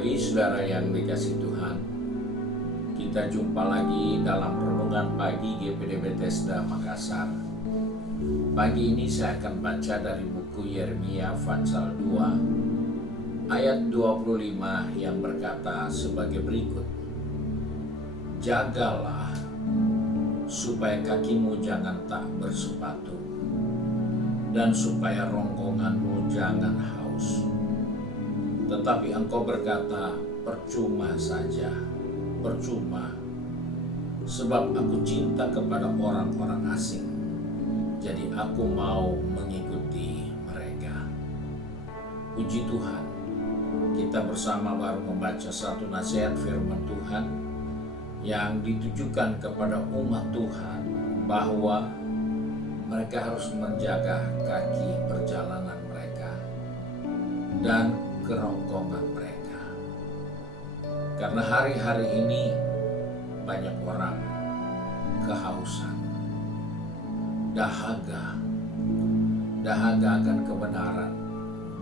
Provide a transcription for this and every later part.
pagi saudara yang dikasihi Tuhan. Kita jumpa lagi dalam renungan pagi GPD Bethesda Makassar. Pagi ini saya akan baca dari buku Yeremia pasal 2 ayat 25 yang berkata sebagai berikut. Jagalah supaya kakimu jangan tak bersepatu dan supaya ronggonganmu jangan haus. Tetapi engkau berkata, percuma saja, percuma, sebab aku cinta kepada orang-orang asing, jadi aku mau mengikuti mereka. Puji Tuhan, kita bersama baru membaca satu nasihat firman Tuhan yang ditujukan kepada umat Tuhan bahwa mereka harus menjaga kaki perjalanan mereka dan kerongkongan mereka. Karena hari-hari ini banyak orang kehausan, dahaga akan kebenaran,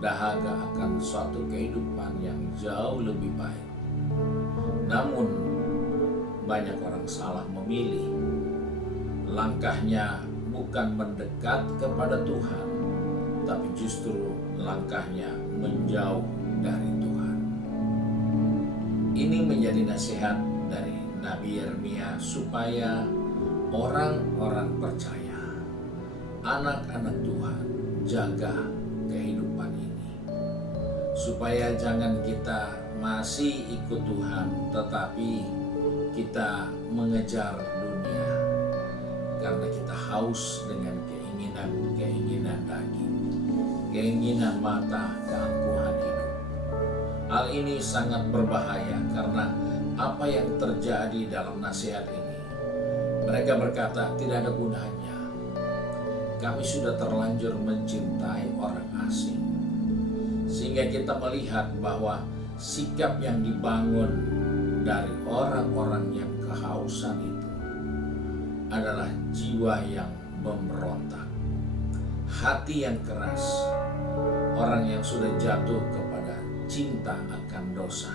dahaga akan suatu kehidupan yang jauh lebih baik. Namun banyak orang salah memilih. Langkahnya bukan mendekat kepada Tuhan, tapi justru langkahnya menjauh dari Tuhan. Ini menjadi nasihat dari Nabi Yeremia supaya orang-orang percaya, anak-anak Tuhan, jaga kehidupan ini. Supaya jangan kita masih ikut Tuhan, tetapi kita mengejar dunia. Karena kita haus dengan keinginan daging, keinginan mata, keangkuhan hidup. Hal ini sangat berbahaya karena apa yang terjadi dalam nasihat ini. Mereka berkata tidak ada gunanya. Kami sudah terlanjur mencintai orang asing. Sehingga kita melihat bahwa sikap yang dibangun dari orang-orang yang kehausan itu adalah jiwa yang memberontak, hati yang keras, orang yang sudah jatuh kepada cinta akan dosa.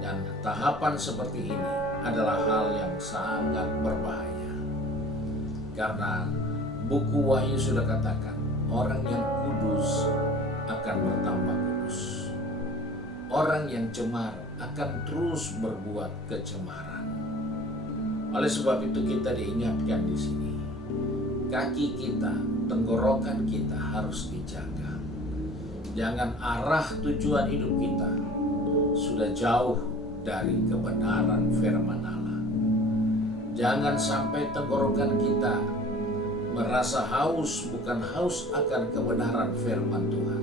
Dan tahapan seperti ini adalah hal yang sangat berbahaya. Karena buku Wahyu sudah katakan, orang yang kudus akan bertambah kudus. Orang yang cemar akan terus berbuat kecemaran. Oleh sebab itu kita diingatkan di sini, kaki kita, tenggorokan kita harus dijaga. Jangan arah tujuan hidup kita sudah jauh dari kebenaran firman Allah. Jangan sampai tenggorokan kita merasa haus, bukan haus akan kebenaran firman Tuhan,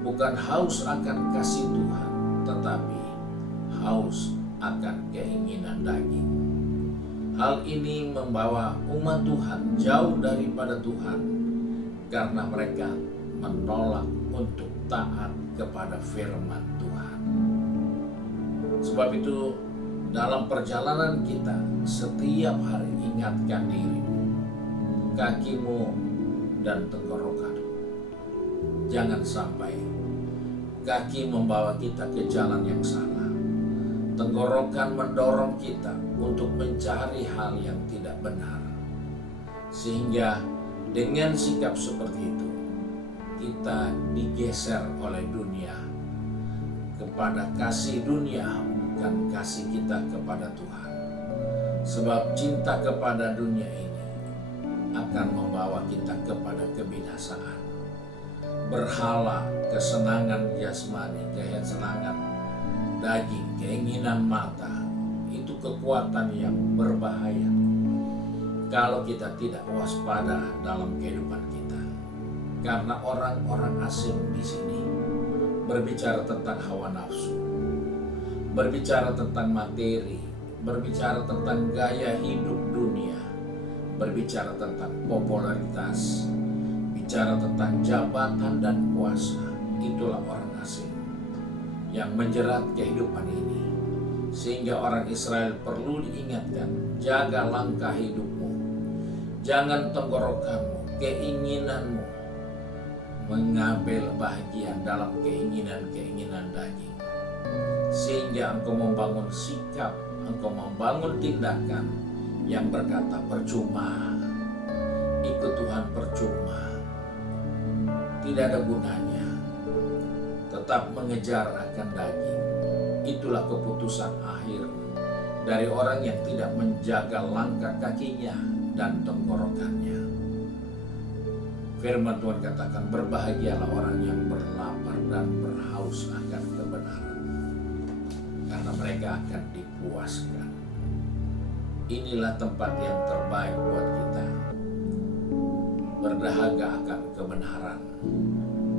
bukan haus akan kasih Tuhan, tetapi haus akan keinginan daging. Hal ini membawa umat Tuhan jauh daripada Tuhan karena mereka menolak untuk taat kepada firman Tuhan. Sebab itu dalam perjalanan kita setiap hari ingatkan dirimu, kakimu dan tenggorokan. Jangan sampai kaki membawa kita ke jalan yang salah. Tenggorokan mendorong kita untuk mencari hal yang tidak benar. Sehingga dengan sikap seperti itu, kita digeser oleh dunia kepada kasih dunia, bukan kasih kita kepada Tuhan. Sebab cinta kepada dunia ini akan membawa kita kepada kebinasaan. Berhala, kesenangan jasmani, kesenangan daging, keinginan mata, itu kekuatan yang berbahaya kalau kita tidak waspada dalam kehidupan kita. Karena orang-orang asing di sini berbicara tentang hawa nafsu, berbicara tentang materi, berbicara tentang gaya hidup dunia, berbicara tentang popularitas, bicara tentang jabatan dan kuasa. Itulah orang asing yang menjerat kehidupan ini. Sehingga orang Israel perlu diingatkan, jaga langkah hidupmu. Jangan tenggorokanmu, keinginanmu mengambil bahagian dalam keinginan-keinginan daging. sehingga engkau membangun sikap, engkau membangun tindakan yang berkata percuma, ikut Tuhan percuma, tidak ada gunanya, tetap mengejar akan daging. Itulah keputusan akhir dari orang yang tidak menjaga langkah kakinya dan tenggorokannya. Firman Tuhan katakan, berbahagialah orang yang berlapar dan berhaus akan kebenaran, karena mereka akan dipuaskan. Inilah tempat yang terbaik buat kita. Berdahaga akan kebenaran,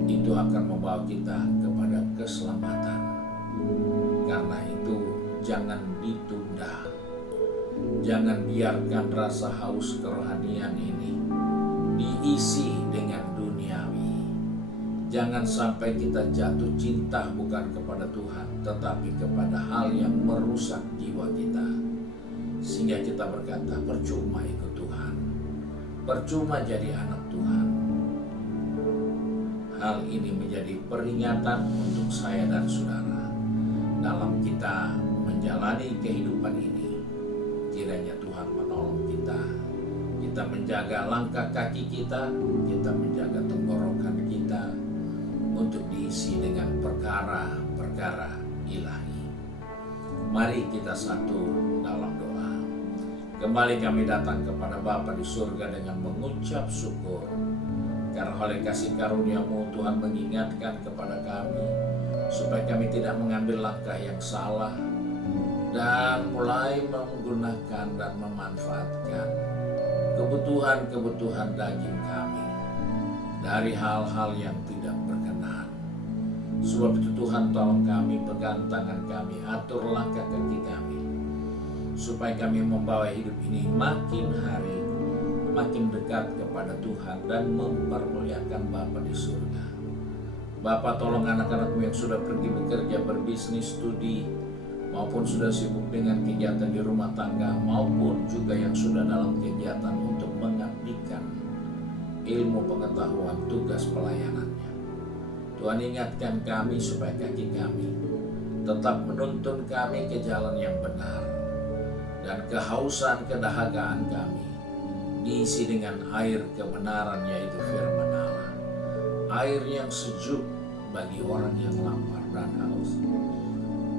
itu akan membawa kita kepada keselamatan. Karena itu jangan ditunda. Jangan biarkan rasa haus kerohanian ini diisi dengan duniawi. Jangan sampai kita jatuh cinta bukan kepada Tuhan, tetapi kepada hal yang merusak jiwa kita, sehingga kita berkata percuma ikut Tuhan, percuma jadi anak Tuhan. Hal ini menjadi peringatan untuk saya dan saudara dalam kita menjalani kehidupan ini. Kiranya Tuhan menolong kita. Kita menjaga langkah kaki kita, kita menjaga tenggorokan kita untuk diisi dengan perkara-perkara ilahi. Mari kita satu dalam doa. Kembali kami datang kepada Bapa di surga dengan mengucap syukur, karena oleh kasih karunia-Mu Tuhan mengingatkan kepada kami supaya kami tidak mengambil langkah yang salah dan mulai menggunakan dan memanfaatkan kebutuhan-kebutuhan daging kami dari hal-hal yang tidak berkenan. Sebab itu Tuhan, tolong kami, pegang tangan kami, atur langkah kaki kami, supaya kami membawa hidup ini makin hari makin dekat kepada Tuhan dan mempermuliakan Bapa di surga. Bapa, tolong anak-anak-Mu yang sudah pergi bekerja, berbisnis, studi, maupun sudah sibuk dengan kegiatan di rumah tangga, maupun juga yang sudah dalam kegiatan untuk mengabdikan ilmu pengetahuan tugas pelayanannya. Tuhan, ingatkan kami supaya kaki kami tetap menuntun kami ke jalan yang benar, dan kehausan kedahagaan kami diisi dengan air kebenaran, yaitu firman Allah, air yang sejuk bagi orang yang lapar dan haus.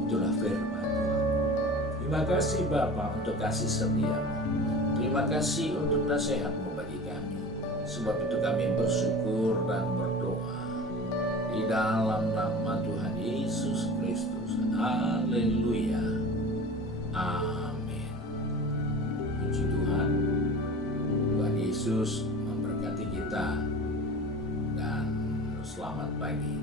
Itulah firman Tuhan. Terima kasih Bapa untuk kasih setia-Mu. Terima kasih untuk nasihat-Mu bagi kami. Sebab itu kami bersyukur dan berdoa di dalam nama Tuhan Yesus Kristus. Haleluya. Amin. Puji Tuhan. Tuhan Yesus memberkati kita dan selamat pagi.